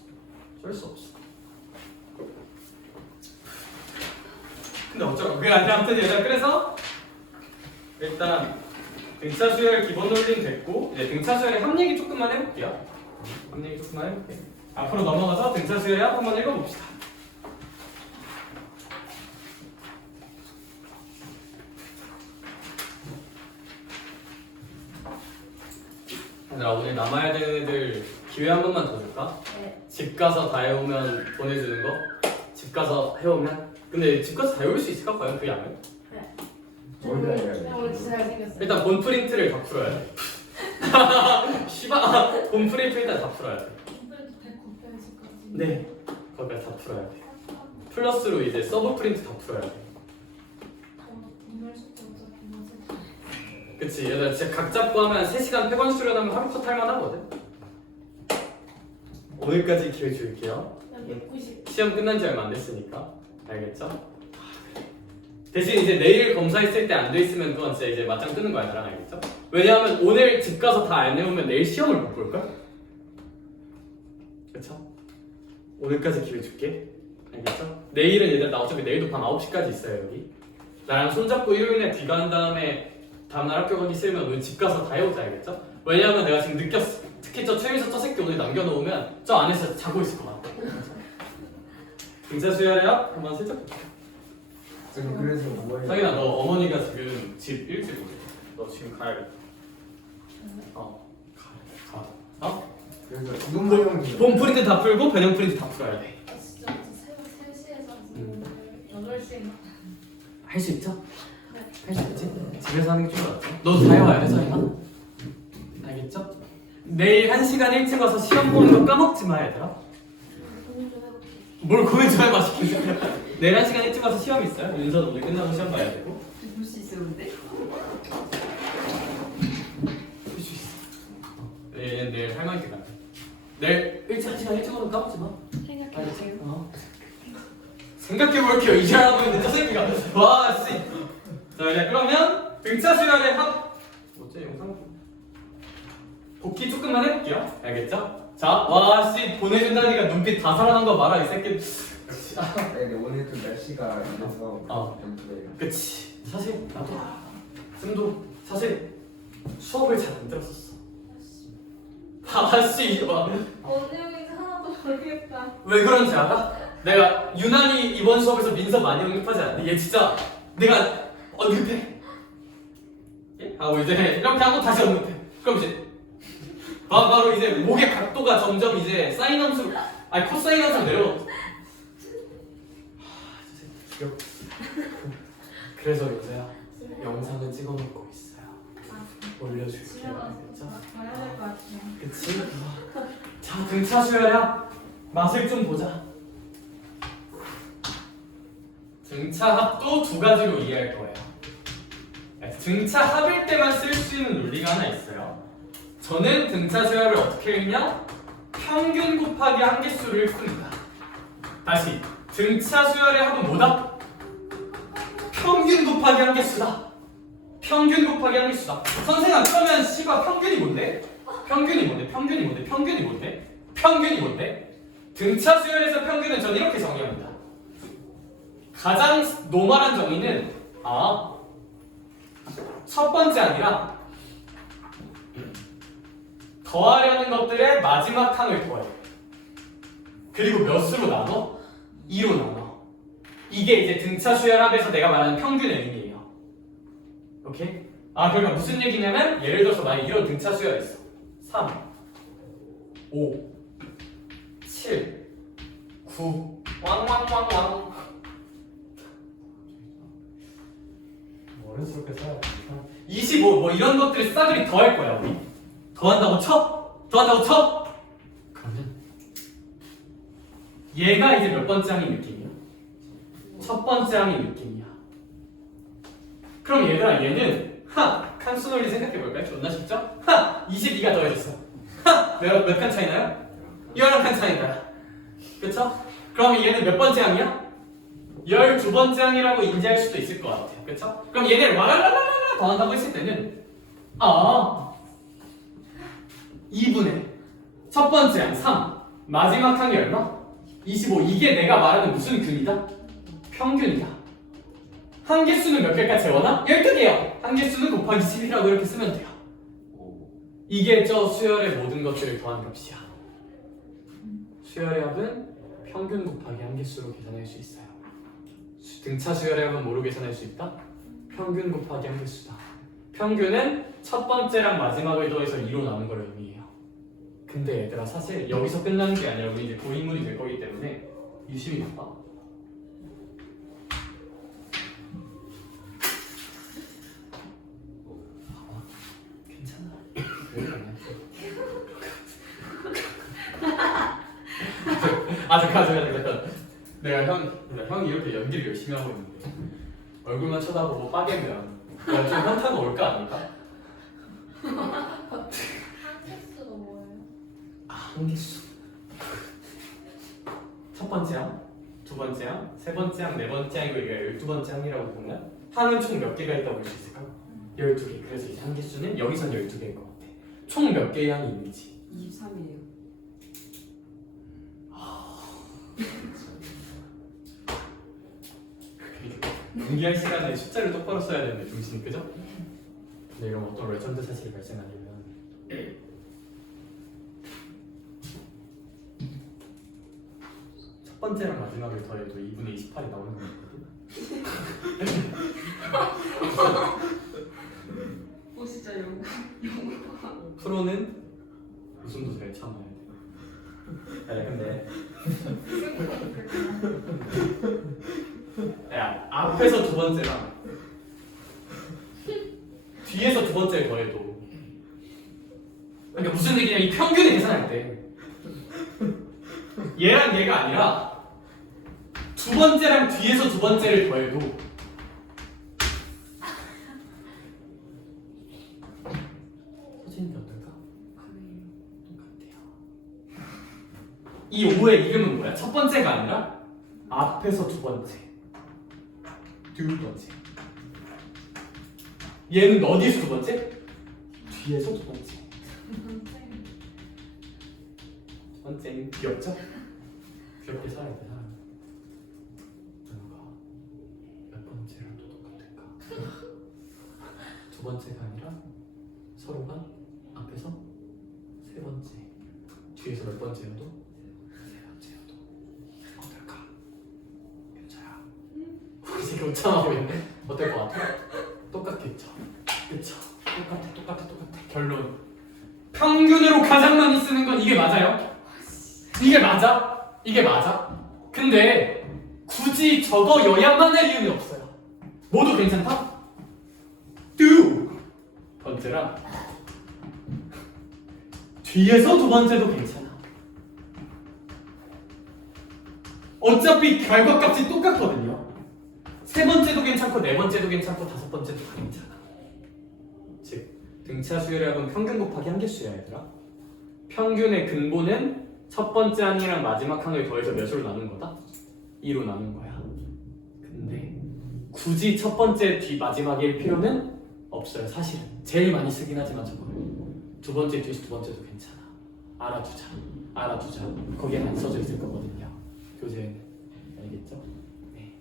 어쩔 수 없어. 근데 어쩌고 그게 아니라 아무튼 얘들아 그래서 일단 등차 수열 기본 논리는 됐고 이제 등차 수열의 합 얘기 조금만 해볼게요. 합 얘기 조금만 해볼게요. 앞으로 넘어가서 등차 수열의 합 한번 읽어봅시다. 얘들아 오늘 남아야 되는 애들 기회 한 번만 더 줄까? 네. 집 가서 다 해오면 보내주는 거? 집 가서 해오면? 근데 집 가서 다 해올 수 있을까 과연 그 양을? 네. 뭘 해야 돼? 오늘 진짜 잘생겼어요. 일단 본 프린트를 다 풀어야 돼. 씨발 본 프린트 일단 다 풀어야 돼. 오늘도 대코페이지까지. 네. 거기까지 다 풀어야 돼. 플러스로 이제 서브 프린트 다 풀어야 돼. 오늘 숙제 어차피 맞을 그치 얘들아 진짜 각 잡고 하면 3시간 폐관 수련하면 하루 컷 할만 하거든. 오늘까지 기회 줄게요. 190. 시험 끝난 지 얼마 안 됐으니까 알겠죠? 대신 이제 내일 검사했을 때 안 돼 있으면 그건 진짜 이제 맞짱 뜨는 거야 나랑 알겠죠? 왜냐하면 오늘 집 가서 다 안 해오면 내일 시험을 못 볼걸? 그쵸? 오늘까지 기회 줄게 알겠죠? 내일은 얘들 나 어차피 내일도 밤 9시까지 있어요 여기 나랑 손잡고 일요일에 귀가한 다음에 다음날 학교 가기 싫으면 오늘 집 가서 다 해오자 알겠죠? 왜냐하면 내가 지금 느꼈어 특히 저 최민서 저 새끼 오늘 남겨놓으면 저 안에서 자고 있을 것 같아 등차 수혈해요? 한번 슬쩍 볼게 그래서 뭐 해야 상인아 너 어머니가 지금 집 일찍 오래 너 지금 가야겠다 가 어? 그래서 이건 모형이 본 프린트 다 풀고 변형 프린트 다 풀어야 돼 아 진짜 새벽 3시에서 오늘 8시에 할 수 있죠? 할 수 있지? 집에서 하는 게 좀 어렵죠? 너도 다 해와야 돼 저희가 알겠죠? 내일 1시간 일찍 와서 시험 보는 거 까먹지 마 얘들아 고민 좀 해볼게요. 뭘 고민 좀 해봐 시키세요 내일 1시간 일찍 와서 시험 있어요 윤서는 오늘 끝나고 시험 봐야 되고 볼수 있었는데? 풀 수 있어 내일 할 만큼 같아 내일 1시간 일찍 오는 거 까먹지 마 생각해보세요. 생각해볼게요 이제 하고 있는 저 새끼가 와씨 자 이제 그러면 등차 수열의 합 어째 영상 복귀 조금만 해볼게요 알겠죠? 자 와씨 보내준다니까 눈빛 다 살아난 거 봐라 이 새끼 네, 오늘 좀 날씨가 이래서 변수예요. 그치 사실 나도 쌤도 사실 수업을 잘 안 들었었어 아씨 내용인지 하나도 모르겠다. 왜 그런지 알아? 내가 유난히 이번 수업에서 민서 많이 언급하지 않니? 얘 진짜 내가 언급해 예? 하고 이제 이렇게 하고 다시 언급해 그럼 이제 바로 이제 목의 각도가 점점 이제 사인 함수로 아니 코사인 함수로 내려 그래서 요새야 영상은 찍어놓고 있어요 집에 올려줄게요 가서 알겠죠? 봐야 될 것 같아요. 그치? 자 등차 수열야 맛을 좀 보자 등차 합도 두 가지로 이해할 거예요 등차 합일 때만 쓸 수 있는 논리가 하나 있어요 저는 등차 수열을 어떻게 읽냐? 평균 곱하기 한계수를 씁니다 다시 등차 수열의 합은 뭐다? 평균 곱하기 한계수다 평균 곱하기 한계수다 선생아 그러면 씨발 평균이 뭔데? 평균이 뭔데? 평균이 뭔데? 평균이 뭔데? 평균이 뭔데? 등차 수열에서 평균은 전 이렇게 정의합니다 가장 노멀한 정의는 첫 번째 아니라 더하려는 것들의 마지막 항을 더해. 그리고 몇 수로 나눠? 2로 나눠. 이게 이제 등차 수열합에서 내가 말하는 평균의 의미예요. 오케이? 그러니까 무슨 얘기냐면 예를 들어서 만약 이런 등차 수열이 있어. 3, 5, 7, 9, 왕왕왕왕. 어른스럽게 써야 25, 뭐 이런 것들을 싸그리 더할 거야 우리. 더한다고 쳐? 더한다고 쳐? 그러면 얘가 이제 몇 번째 항의 느낌이야? 첫 번째 항의 느낌이야. 그럼 얘들아 얘는 칸수 논리 생각해볼까요? 존나 쉽죠? 22가 더해졌어. 몇 칸 차이나요? 11칸 차이나요. 그쵸? 그럼 얘는 몇 번째 항이야? 12번째 항이라고 인지할 수도 있을 것 같아요. 그쵸? 그럼 얘네를 와라라라라 더한다고 했을 때는 2분의 첫 번째 항 3, 마지막 항이 얼마? 25. 이게 내가 말하는 무슨 균이다? 평균이다. 한개수는 몇 개까지 재워놔? 12개요. 한개수는 곱하기 10이라고 이렇게 쓰면 돼요. 이게 저 수열의 모든 것들을 더한 값이야. 수열의 합은 평균 곱하기 한개수로 계산할 수 있어요. 등차 수열의 합은 뭐로 계산할 수 있다? 평균 곱하기 한개수다. 평균은 첫 번째랑 마지막을 더해서 2로 나눈 걸 의미해요. 근데 얘들아 사실 여기서 끝나는 게 아니라 우리 이제 고인물이 될 거기 때문에 유심히 봐봐. 괜찮아. 잠깐. 내가 형이 이렇게 연기를 열심히 하고 있는데 얼굴만 쳐다보고 빠개면 좀 현타가 올까 아닐까? 한개수가 뭐예요? 한개수. 첫 번째 항, 두 번째 항, 세 번째 항, 네 번째 항이고 이게 12번째 항이라고 보면 항은 총 몇 개가 있다고 볼 수 있을까? 12개. 그래서 이제 한개수는 여기선 12개일 것 같아. 총 몇 개의 항이 있는지. 23이에요. 연기할 시간에 숫자를 똑바로 써야 되는데 중심이 그죠? 근데 이런 어떤 레전드 사실이 발생하려면 첫 번째랑 마지막을 더해도 2분의 28이 나오는 거거든. 진짜 영국. 프로는 웃음도 잘 참아야 돼. 근데 야, 앞에서 두 번째랑 뒤에서 두 번째를 더해도 그러니까 무슨 얘기냐, 이 평균을 계산할 때 얘랑 얘가 아니라 두 번째랑 뒤에서 두 번째를 더해도 서진이 어떨까? 똑같아요. 이 5의 이름은 뭐야? 첫 번째가 아니라 앞에서 두 번째, 두 번째. 얘는 어디에서 두 번째? 뒤에서 두 번째. 두 번째는 귀엽죠? 귀엽게 살아야 돼, 사람. 몇 번째랑 또 똑같을까? 두 번째가 아니라 서로가 앞에서 세 번째, 뒤에서 몇 번째여도 세 번째여도 어떨까? 괜찮아. 지금 웃잖아 보이네. 어떨 것 같아? 똑같겠죠? 그쵸? 똑같아. 결론. 평균으로 가장 많이 쓰는 건 이게 맞아요? 이게 맞아? 이게 맞아? 근데 굳이 적어여야만 할 이유는 없어요. 모두 괜찮다? 두 번째랑 뒤에서 두 번째도 괜찮아. 어차피 결과값이 똑같거든요. 세 번째도 괜찮고 네 번째도 괜찮고 다섯 번째도 다 괜찮아. 즉 등차 수열합은 평균 곱하기 한개수야 얘들아. 평균의 근본은 첫 번째 항이랑 마지막 항을 더해서 몇으로 나눈 거다? 2로 나눈 거야. 근데 굳이 첫 번째 뒤 마지막일 필요는 없어요. 사실은 제일 많이 쓰긴 하지만 저거는 두 번째 뒤에서 두 번째도 괜찮아. 알아두자. 거기엔 안 써져 있을 거거든요, 교재에는. 알겠죠? 네.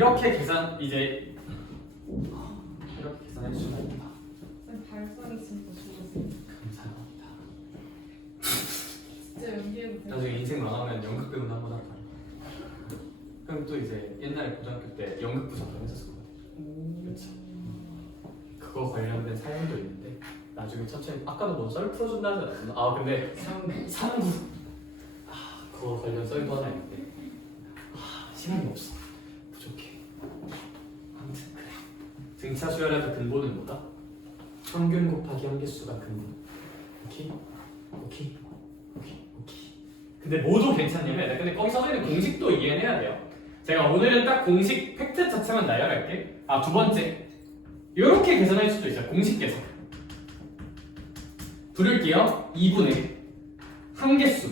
이렇게 계산 이제 이렇게 계산할 수가 있다. 발성이 진짜 좋으세요. 감사합니다. 진짜 연기해도 돼요. 나중에 인생 망하면 연극 배우는 한번 할까? 그럼 또 이제 옛날에 고등학교 때 연극부 잠깐 했었거든. 그렇죠. 그거 관련된 사연도 있는데 나중에 천천히 아까도 뭐 썰 풀어준다 하지 않았나? 아 근데 3부 그거 관련 썰도 하나 있는데 시간이 없어. 부족해. 아무튼 그래. 등차 수열의 근본은 뭐다? 평균 곱하기 함계수가 근본. 오케이? 오케이. 오케이. 오케이. 근데 뭐도 괜찮냐면 근데 거기 써져 있는 공식도 이해는 해야 돼요. 제가 오늘은 딱 공식 팩트 자체만 나열할게. 두 번째. 이렇게 계산할 수도 있어요. 공식 계산. 부를게요. 2분의 함계수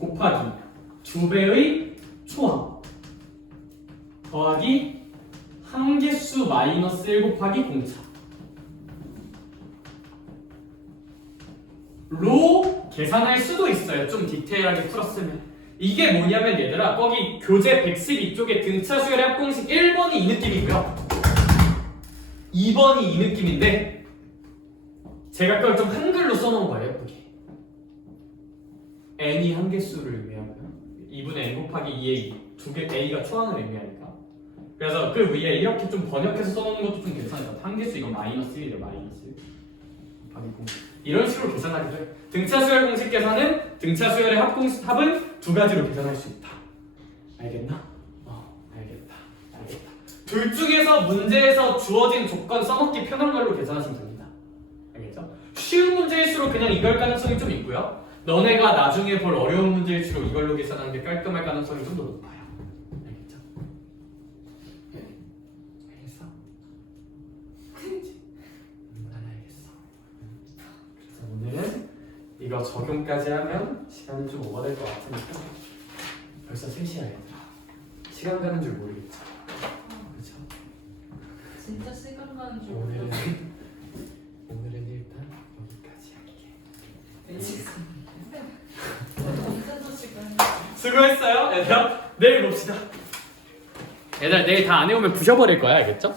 곱하기 2배의 초함 더하기 함계수 마이너스 1 곱하기 공차 로 계산할 수도 있어요. 좀 디테일하게 풀었으면. 이게 뭐냐면 얘들아 거기 교재 112쪽에 등차 수열의 합공식 1번이 이 느낌이고요 2번이 이 느낌인데 제가 그걸 좀 한글로 써놓은 거예요. 예쁘게 n이 함계수를 의미하고요 2분의 n 곱하기 2a 두 개 a가 초항을 의미하니까 그래서 그 위에 이렇게 좀 번역해서 써놓는 것도 좀 괜찮을 것 같아요. 함계수 이거 마이너스 1이죠. 마이너스 1 곱하기 공 이런 식으로 계산하기도 해요. 등차 수열 공식 계산은 등차 수열의 합은 두 가지로 계산할 수 있다. 알겠나? 알겠다. 알겠다. 둘 중에서 문제에서 주어진 조건 써먹기 편한 걸로 계산하시면 됩니다. 알겠죠? 쉬운 문제일수록 그냥 이걸 가능성이 좀 있고요. 너네가 나중에 볼 어려운 문제일수록 이걸로 계산하는 게 깔끔할 가능성이 좀 더 높아요. 알겠죠? 네. 알겠어? 난 알겠어. 그래서 오늘은 이거 적용까지 하면 시간이 좀 오버될 것 같으니까 벌써 3시야 얘들아. 시간 가는 줄 모르겠죠? 그렇죠? 진짜 시간 가는 줄 오늘은 몰랐어요. 일단 여기까지 할게. 진짜 시간. 수고했어요 얘들아. 내일 봅시다. 얘들아 내일 다 안 해오면 부셔버릴 거야 알겠죠?